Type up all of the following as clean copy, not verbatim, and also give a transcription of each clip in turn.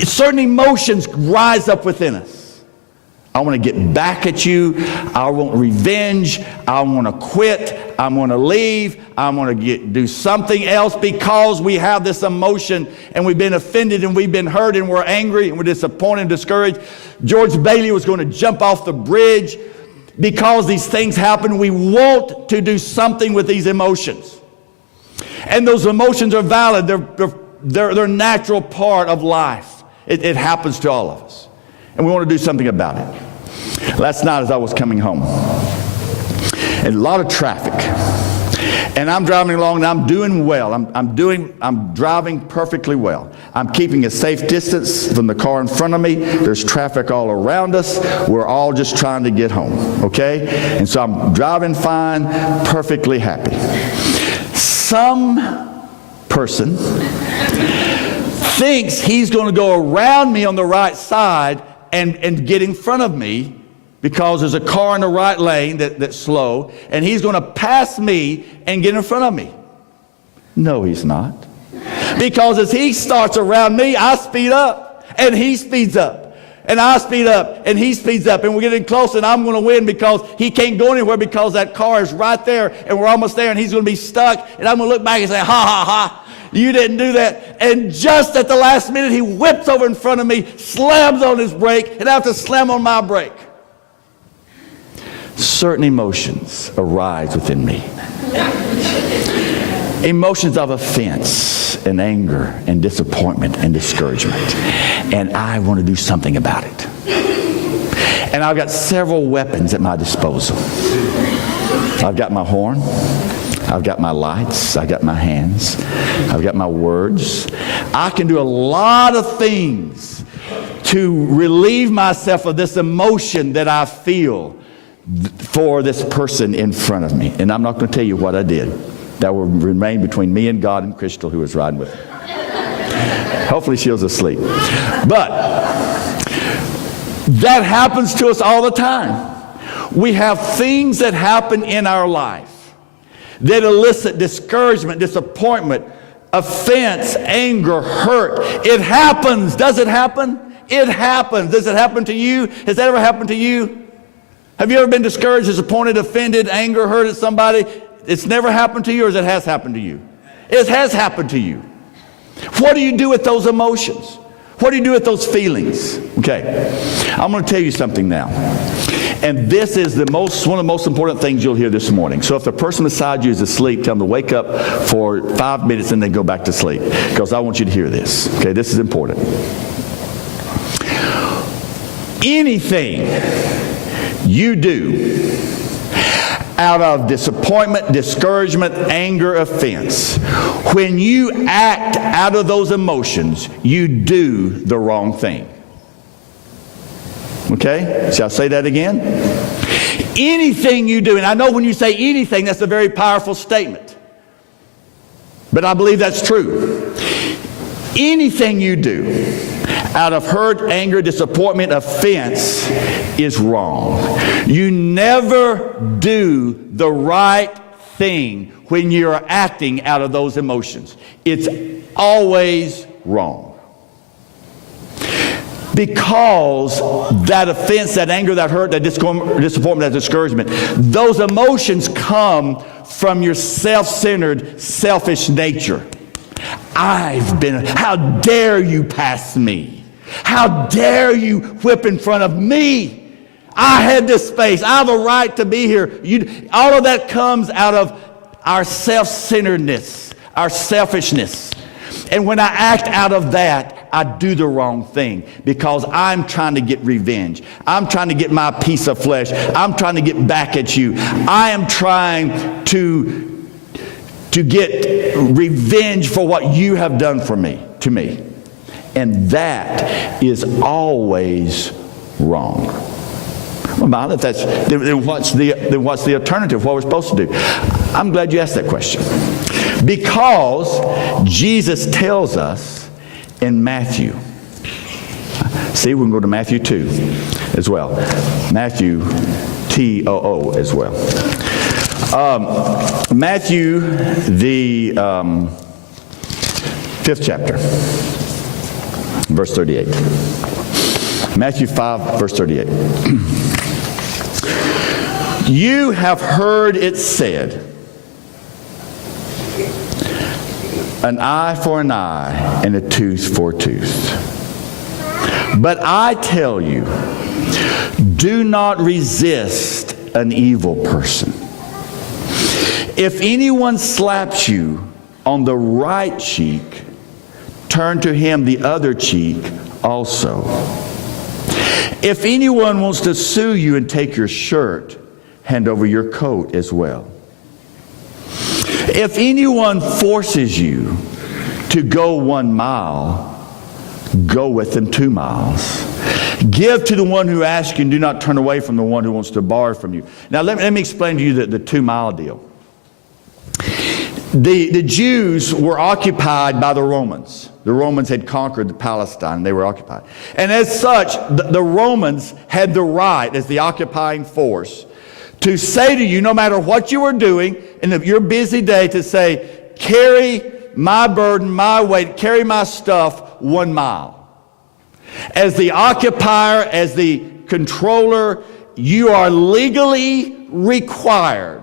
certain emotions rise up within us. I want to get back at you. I want revenge. I want to quit. I want to leave. I want to do something else because we have this emotion and we've been offended and we've been hurt and we're angry and we're disappointed and discouraged. George Bailey was going to jump off the bridge because these things happen. We want to do something with these emotions. And those emotions are valid. They're a natural part of life. It happens to all of us. And we want to do something about it. Last night as I was coming home, and a lot of traffic, and I'm driving along and I'm doing well. I'm driving perfectly well. I'm keeping a safe distance from the car in front of me. There's traffic all around us. We're all just trying to get home, okay? And so I'm driving fine, perfectly happy. Some person thinks he's going to go around me on the right side and get in front of me because there's a car in the right lane that's slow, and he's going to pass me and get in front of me. No, he's not. Because as he starts around me, I speed up, and he speeds up, and I speed up, and he speeds up, and we're getting close, and I'm going to win because he can't go anywhere because that car is right there, and we're almost there, and he's going to be stuck, and I'm going to look back and say, ha, ha, ha. You didn't do that. And just at the last minute, he whips over in front of me, slams on his brake, and I have to slam on my brake. Certain emotions arise within me. Emotions of offense and anger and disappointment and discouragement. And I want to do something about it. And I've got several weapons at my disposal. I've got my horn. I've got my lights, I've got my hands, I've got my words. I can do a lot of things to relieve myself of this emotion that I feel for this person in front of me. And I'm not going to tell you what I did. That will remain between me and God and Crystal, who was riding with me. Hopefully she was asleep. But that happens to us all the time. We have things that happen in our life that elicit discouragement, disappointment, offense, anger, hurt. It happens. Does it happen? It happens. Does it happen to you? Has that ever happened to you? Have you ever been discouraged, disappointed, offended, anger, hurt at somebody? It's never happened to you, or it has happened to you? It has happened to you. What do you do with those emotions? What do you do with those feelings? Okay, I'm going to tell you something now. And this is one of the most important things you'll hear this morning. So if the person beside you is asleep, tell them to wake up for 5 minutes and then go back to sleep. Because I want you to hear this. Okay, this is important. Anything you do out of disappointment, discouragement, anger, offense, when you act out of those emotions, you do the wrong thing. Okay? Shall I say that again? Anything you do, and I know when you say anything, that's a very powerful statement. But I believe that's true. Anything you do out of hurt, anger, disappointment, offense is wrong. You never do the right thing when you're acting out of those emotions. It's always wrong. Because that offense, that anger, that hurt, that disappointment, that discouragement, those emotions come from your self-centered, selfish nature. How dare you pass me? How dare you whip in front of me? I had this space. I have a right to be here. All of that comes out of our self-centeredness, our selfishness. And when I act out of that, I do the wrong thing because I'm trying to get revenge. I'm trying to get my piece of flesh. I'm trying to get back at you. I am trying to get revenge for what you have done to me. And that is always wrong. Well, then what's the alternative? What we're supposed to do? I'm glad you asked that question. Because Jesus tells us in Matthew. See, we can go to Matthew 2 as well. Matthew T-O-O as well. Matthew, the 5th chapter. Verse 38. Matthew 5, verse 38. You have heard it said, an eye for an eye and a tooth for a tooth. But I tell you, do not resist an evil person. If anyone slaps you on the right cheek, turn to him the other cheek also. If anyone wants to sue you and take your shirt, hand over your coat as well. If anyone forces you to go 1 mile, go with them 2 miles. Give to the one who asks you, and do not turn away from the one who wants to borrow from you. Now let me explain to you the 2 mile deal. The Jews were occupied by the Romans. The Romans had conquered Palestine. They were occupied. And as such, the Romans had the right, as the occupying force, to say to you, no matter what you were doing in your busy day, to say, carry my burden, my weight, carry my stuff 1 mile. As the occupier, as the controller, you are legally required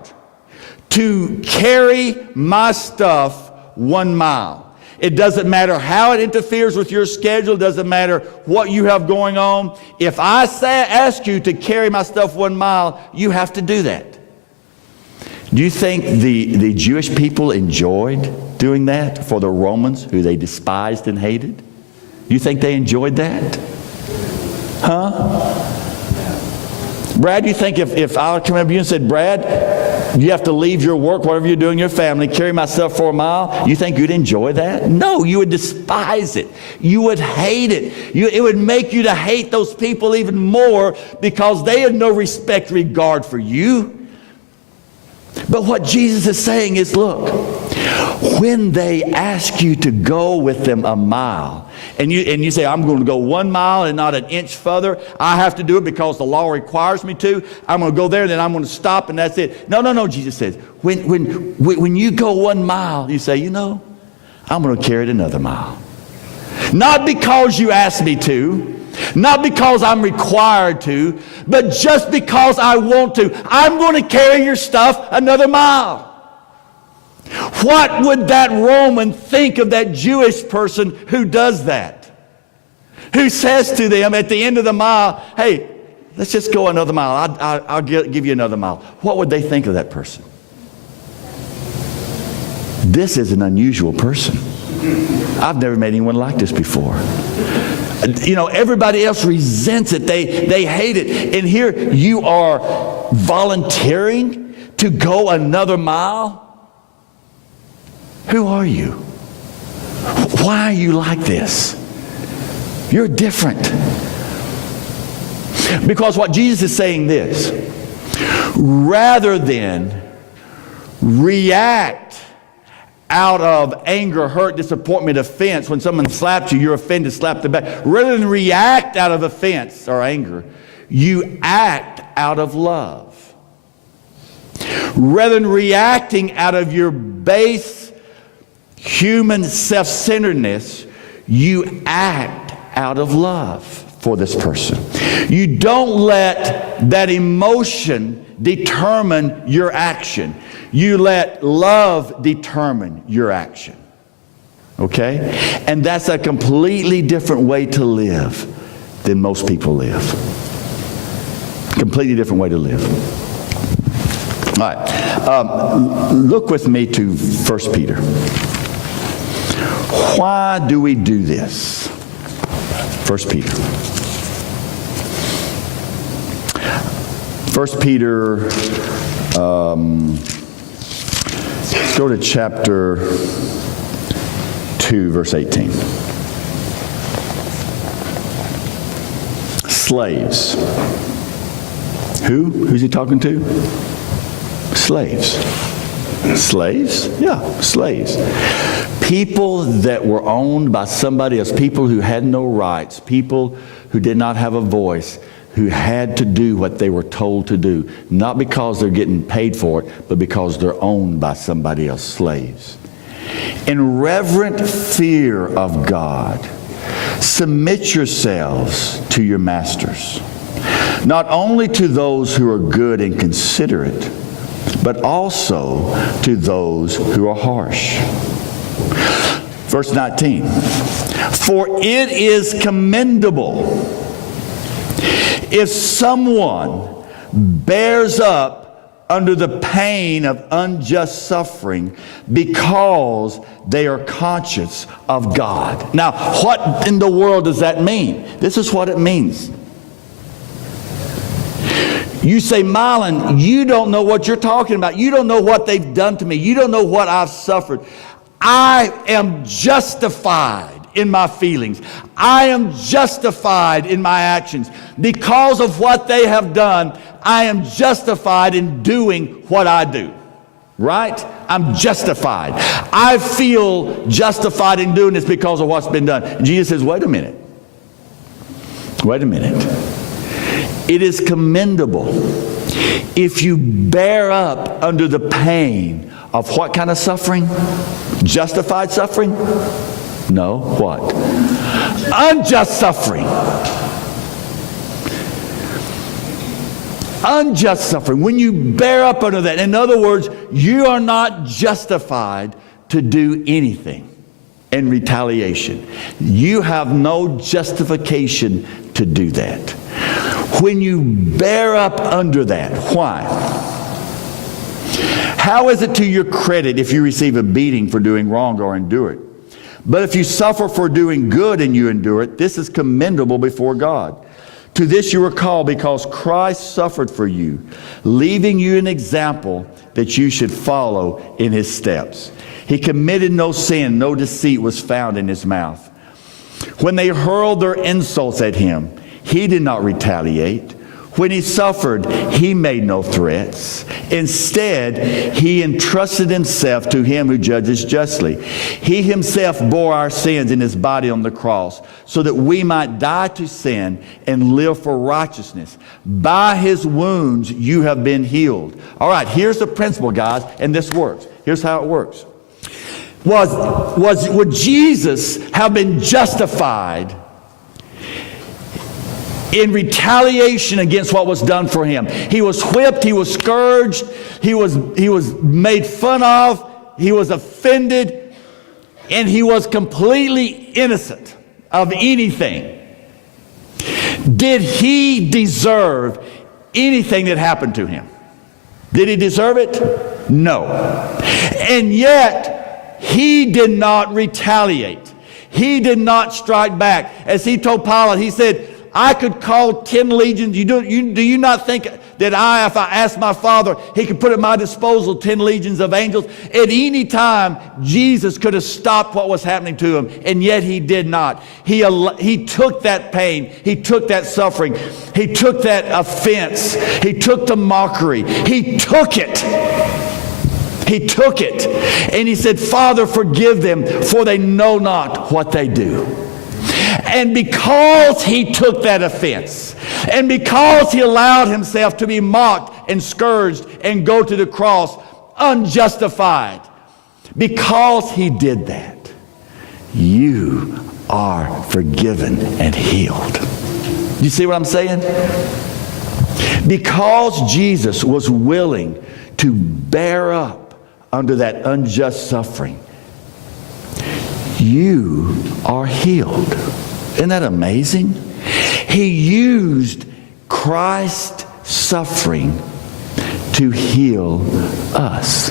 to carry my stuff 1 mile. It doesn't matter how it interferes with your schedule. It doesn't matter what you have going on. If I ask you to carry my stuff 1 mile, you have to do that. Do you think the Jewish people enjoyed doing that for the Romans, who they despised and hated? You think they enjoyed that? Huh? Brad, you think if I come up to you and said, Brad, you have to leave your work, whatever you're doing, your family, carry myself for 1 mile, you think you'd enjoy that? No, you would despise it. You would hate it. It would make you to hate those people even more because they have no respect, regard for you. But what Jesus is saying is, look, when they ask you to go with them 1 mile, and you say, I'm going to go 1 mile and not an inch further, I have to do it because the law requires me to, I'm going to go there, then I'm going to stop, and that's it. No, Jesus says, when you go 1 mile, you say, I'm going to carry it another mile. Not because you asked me to, not because I'm required to, but just because I want to. I'm going to carry your stuff another mile. What would that Roman think of that Jewish person who does that? Who says to them at the end of the mile, hey, let's just go another mile. I'll give you another mile. What would they think of that person? This is an unusual person. I've never met anyone like this before. Everybody else resents it. They hate it. And here you are volunteering to go another mile. Who are you? Why are you like this? You're different. Because what Jesus is saying this, rather than react out of anger, hurt, disappointment, offense, when someone slaps you, you're offended, slap them back. Rather than react out of offense or anger, you act out of love. Rather than reacting out of your base human self-centeredness, you act out of love for this person. You don't let that emotion determine your action. You let love determine your action. Okay? And that's a completely different way to live than most people live. Completely different way to live. All right. Look with me to 1 Peter. Why do we do this? 1 Peter. 1 Peter, let's go to chapter 2, verse 18. Slaves. Who's he talking to? Slaves. Slaves? Yeah, slaves. People that were owned by somebody else, people who had no rights, people who did not have a voice, who had to do what they were told to do, not because they're getting paid for it, but because they're owned by somebody else, slaves. In reverent fear of God, submit yourselves to your masters, not only to those who are good and considerate, but also to those who are harsh. Verse 19, for it is commendable if someone bears up under the pain of unjust suffering because they are conscious of God. Now, what in the world does that mean? This is what it means. You say, Mylon, you don't know what you're talking about. You don't know what they've done to me. You don't know what I've suffered. I am justified in my feelings. I am justified in my actions. Because of what they have done, I am justified in doing what I do. Right? I'm justified. I feel justified in doing this because of what's been done. And Jesus says, wait a minute. Wait a minute. It is commendable if you bear up under the pain of what kind of suffering? Justified suffering? No, what? Unjust suffering. Unjust suffering. When you bear up under that, in other words, you are not justified to do anything in retaliation. You have no justification to do that. When you bear up under that, why? How is it to your credit if you receive a beating for doing wrong or endure it? But if you suffer for doing good and you endure it, this is commendable before God. To this you were called because Christ suffered for you, leaving you an example that you should follow in his steps. He committed no sin, no deceit was found in his mouth. When they hurled their insults at him, he did not retaliate. When he suffered, he made no threats. Instead, he entrusted himself to him who judges justly. He himself bore our sins in his body on the cross so that we might die to sin and live for righteousness. By his wounds, you have been healed. All right, here's the principle, guys, and this works. Here's how it works. Would Jesus have been justified in retaliation against what was done for him? He was whipped, he was scourged, he was made fun of, he was offended, and he was completely innocent of anything. Did he deserve anything that happened to him? Did he deserve it? No. And yet, he did not retaliate. He did not strike back. As he told Pilate, he said, I could call 10 legions. Do you not think that if I asked my Father, he could put at my disposal 10 legions of angels? At any time, Jesus could have stopped what was happening to him, and yet he did not. He took that pain. He took that suffering. He took that offense. He took the mockery. He took it. He took it. And he said, Father, forgive them, for they know not what they do. And because he took that offense, and because he allowed himself to be mocked and scourged and go to the cross unjustified, because he did that, you are forgiven and healed. You see what I'm saying? Because Jesus was willing to bear up under that unjust suffering, you are healed. Isn't that amazing? He used Christ's suffering to heal us.